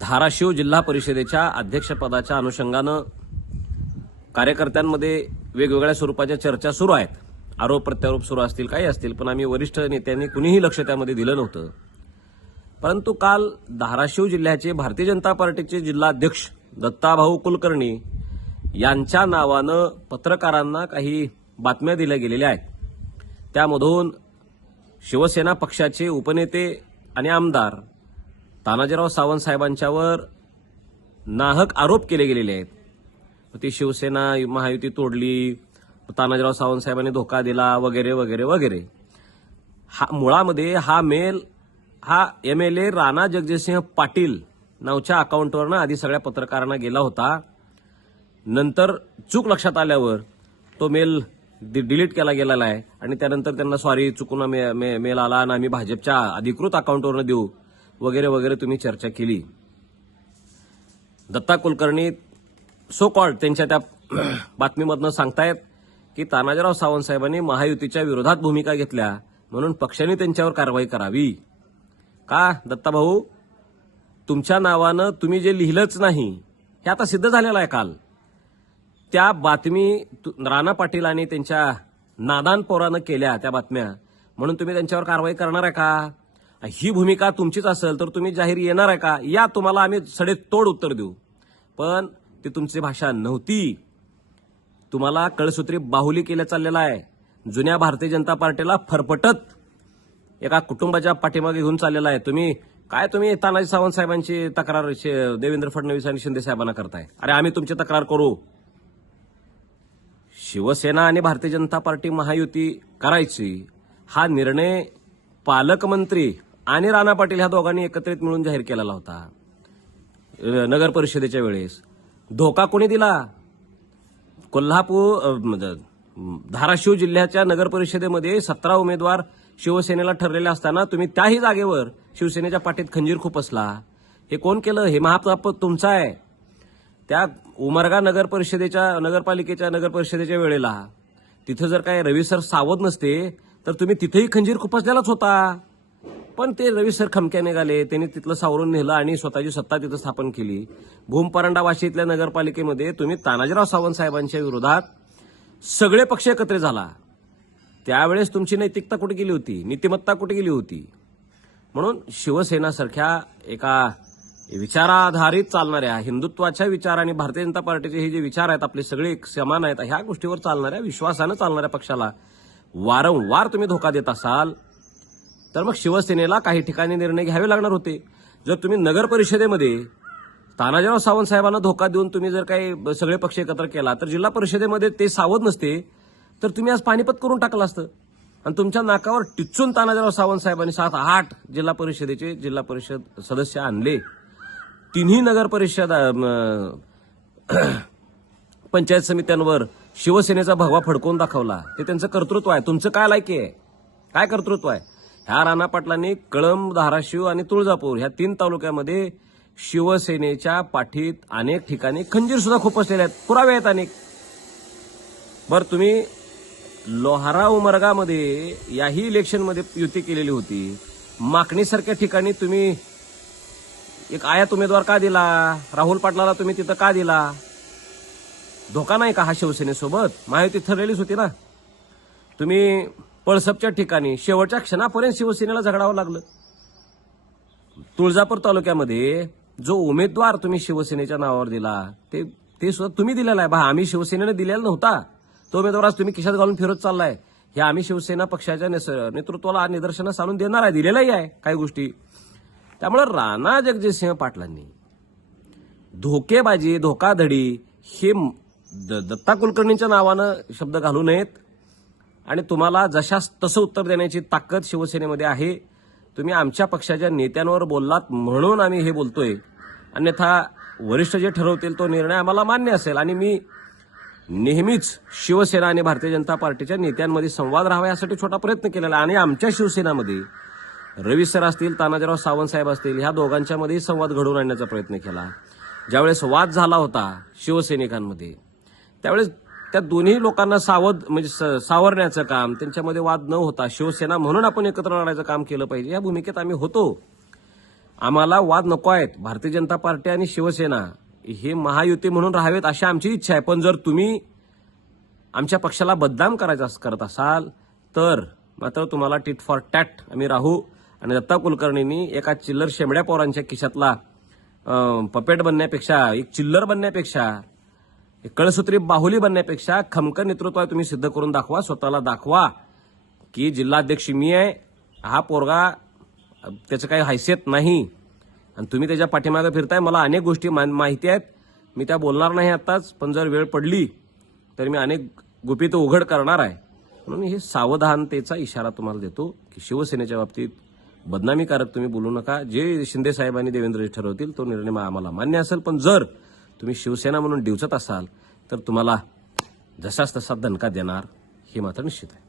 धाराशिव जिल्हा परिषदेच्या अध्यक्षपदाच्या अनुषंगानं कार्यकर्त्यांमध्ये वेगवेगळ्या स्वरूपाच्या चर्चा सुरू आहेत. आरोप प्रत्यारोप सुरू असतील, काही असतील, पण आम्ही वरिष्ठ नेत्यांनी कुणीही लक्ष त्यामध्ये दिलं नव्हतं. परंतु काल धाराशिव जिल्ह्याचे भारतीय जनता पार्टीचे जिल्हाध्यक्ष दत्ताभाऊ कुलकर्णी यांच्या नावानं पत्रकारांना काही बातम्या दिल्या गेलेल्या आहेत. त्यामधून शिवसेना पक्षाचे उपनेते आणि आमदार तानाजीराव सावंत साहेबांच्यावर नाहक आरोप केले गेलेले आहेत. ती शिवसेना महायुती तोडली, तानाजीराव सावंत साहेबांनी धोका दिला, वगैरे वगैरे वगैरे. मुळामध्ये हा मेल हा MLA राणा जगजितसिंह पाटील नावच्या अकाउंटवरनं आधी सगळ्या पत्रकारांना गेला होता. नंतर चूक लक्षात आल्यावर तो मेल डिलीट केला गेलेला आहे आणि त्यानंतर त्यांना सॉरी चुकून मेल आला आणि आम्ही भाजपच्या अधिकृत अकाउंटवरनं देऊ वगैरे वगैरे तुम्ही चर्चा केली. दत्ता कुलकर्णी सो कॉल्ड त्यांच्या त्या बातमीमधनं सांगतायत की तानाजीराव सावंत साहेबांनी महायुतीच्या विरोधात भूमिका घेतल्या म्हणून पक्षाने त्यांच्यावर कारवाई करावी. का दत्ताभाऊ, तुमच्या नावानं तुम्ही जे लिहिलंच नाही हे आता सिद्ध झालेलं आहे. काल त्या बातमी राणा पाटील आणि त्यांच्या नादान पोरानं केल्या त्या बातम्या, म्हणून तुम्ही त्यांच्यावर कारवाई करणार आहे का? ही भूमिका तुमचीच असेल तर तुम्ही जाहीर येणार आहे का? या तुम्हाला आम्ही सडेतोड उत्तर देऊ. पण ती तुमची भाषा नव्हती. तुम्हाला कळसूत्री बाहुली केल्या चाललेला आहे. जुन्या भारतीय जनता पार्टीला फरफटत एका कुटुंबाच्या पाठीमागे घेऊन चाललेला आहे. तुम्ही तानाजी सावंत साहेबांची तक्रार देवेंद्र फडणवीस आणि शिंदे साहेबांना करताय. अरे आम्ही तुमची तक्रार करू. शिवसेना आणि भारतीय जनता पार्टी महायुती करायची हा निर्णय पालकमंत्री आणि राणा पाटील ह्या दोघांनी एकत्रित मिळून जाहीर केलेला होता. नगर परिषदेच्या वेळेस धोका कोणी दिला? धाराशिव जिल्ह्याच्या नगर परिषदेमध्ये 17 उमेदवार शिवसेनेला ठरलेले असताना तुम्ही त्याही जागेवर शिवसेनेच्या पाठीत खंजीर खुपसला. हे कोण केलं? हे महापाप तुमचा आहे. त्या उमरगा नगरपालिकेच्या नगर परिषदेच्या वेळेला तिथं जर काय रवी सर सावध नसते तर तुम्ही तिथेही खंजीर खुपसलेलाच होता. पण ते रवी सर खमक्या निघाले, त्यांनी तिथलं सावरून नेलं आणि स्वतःची सत्ता तिथं स्थापन केली. भूमपरांडा वाशी इथल्या नगरपालिकेमध्ये तुम्ही तानाजीराव सावंत साहेबांच्या विरोधात सगळे पक्ष एकत्र झाला. त्यावेळेस तुमची नैतिकता कुठे गेली होती? नीतिमत्ता कुठे गेली होती? म्हणून शिवसेनासारख्या एका विचाराधारित चालणाऱ्या हिंदुत्वाच्या विचार आणि भारतीय जनता पार्टीचे हे जे विचार आहेत आपले सगळे समान आहेत, ह्या गोष्टीवर चालणाऱ्या विश्वासानं चालणाऱ्या पक्षाला वारंवार तुम्ही धोका देत असाल तर मग शिवसेनेला काही ठिकाणी निर्णय घ्यावे लागणार होते. जर तुम्ही नगर परिषदेमध्ये तानाजीराव सावंत साहेबांना धोका देऊन तुम्ही जर काही सगळे पक्ष एकत्र केला तर जिल्हा परिषदेमध्ये ते सावध नसते तर तुम्ही आज पानिपत करून टाकलं असतं. आणि तुमच्या नाकावर टिच्चून तानाजीराव सावंत साहेबांनी 7-8 जिल्हा परिषद सदस्य आणले. तिन्ही नगर परिषद पंचायत समित्यांवर शिवसेनेचा भगवा फडकवून दाखवला. ते त्यांचं कर्तृत्व आहे. तुमचं काय लायकी आहे? काय कर्तृत्व आहे? ह्या राणा पाटलांनी कळंब, धाराशिव आणि तुळजापूर ह्या 3 तालुक्यामध्ये शिवसेनेच्या पाठीत अनेक ठिकाणी खंजीर सुद्धा खुपसलेले आहेत. पुरावे आहेत अनेक. बरं, तुम्ही लोहारा उमरगामध्ये याही इलेक्शनमध्ये युती केलेली होती. माकणीसारख्या ठिकाणी तुम्ही एक आयात उमेदवार का दिला? राहुल पाटलाला तुम्ही तिथं का दिला? धोका नाही का हा शिवसेनेसोबत? महायुती ठरलेलीच होती ना. तुम्ही पळसपच्या ठिकाणी शेवटच्या क्षणापर्यंत शिवसेनेला झगडावं लागलं. तुळजापूर तालुक्यामध्ये जो उमेदवार तुम्ही शिवसेनेच्या नावावर दिला ते सुद्धा तुम्ही दिलेला आहे. आम्ही शिवसेनेने दिलेला नव्हता. तो उमेदवार आज तुम्ही खिशात घालून फिरत चाललाय. हे आम्ही शिवसेना पक्षाच्या नेतृत्वाला निदर्शनास आणून देणार आहे, दिलेलाही आहे काही गोष्टी. त्यामुळे राणा जगजितसिंह पाटलांनी धोकेबाजी, धोकाधडी हे दत्ता कुलकर्णींच्या नावानं शब्द घालू नयेत. आणि तुम्हाला जशास तसं उत्तर देण्याची ताकद शिवसेनेमध्ये आहे. तुम्ही आमच्या पक्षाच्या नेत्यांवर बोललात म्हणून आम्ही हे बोलतोय. अन्यथा वरिष्ठ जे ठरवतील तो निर्णय आम्हाला मान्य असेल. आणि मी नेहमीच शिवसेना आणि भारतीय जनता पार्टीच्या नेत्यांमध्ये संवाद राहावा यासाठी छोटा प्रयत्न केलेला. आणि आमच्या शिवसेनामध्ये रवी सर असतील, तानाजीराव सावंत साहेब असतील, ह्या दोघांच्यामध्ये संवाद घडवून आणण्याचा प्रयत्न केला. ज्यावेळेस वाद झाला होता शिवसैनिकांमध्ये त्यावेळेस त्या दोन्ही लोकांना सावरण्याचं काम, त्यांच्यामध्ये वाद न होता शिवसेना म्हणून आपण एकत्र लढायचं काम केलं पाहिजे या भूमिकेत आम्ही होतो. आम्हाला वाद नको आहेत. भारतीय जनता पार्टी आणि शिवसेना हे महायुती म्हणून राहावेत अशी आमची इच्छा आहे. पण जर तुम्ही आमच्या पक्षाला बदनाम करत असाल तर मात्र तुम्हाला टिट फॉर टॅट आम्ही राहू. आणि दत्ता कुलकर्णींनी एका चिल्लर शेंबड्या पोरांच्या खिशातला पपेट बनण्यापेक्षा, एक चिल्लर बनण्यापेक्षा, एक कळसूत्री बाहुली बनण्यापेक्षा खमकर नेतृत्व आहे तुम्ही सिद्ध करून दाखवा. स्वतःला दाखवा की जिल्हाध्यक्ष मी आहे. हा पोरगा त्याचं काही हैसियत नाही आणि तुम्ही त्याच्या पाठीमागे फिरताय. मला अनेक गोष्टी माहिती आहेत. मी त्या बोलणार नाही आताच, पण जर वेळ पडली तर मी अनेक गुपित उघड करणार आहे. म्हणून हे सावधानतेचा इशारा तुम्हाला देतो की शिवसेनेच्या बाबतीत बदनामीकारक तुम्ही बोलू नका. जे शिंदे साहेबांनी देवेंद्रजी ठरवतील तो निर्णय आम्हाला मान्य असेल. पण जर तुम्ही शिवसेना म्हणून डिवचत असाल तर तुम्हाला जसाच तसा दणका देणार हे मात्र निश्चित आहे.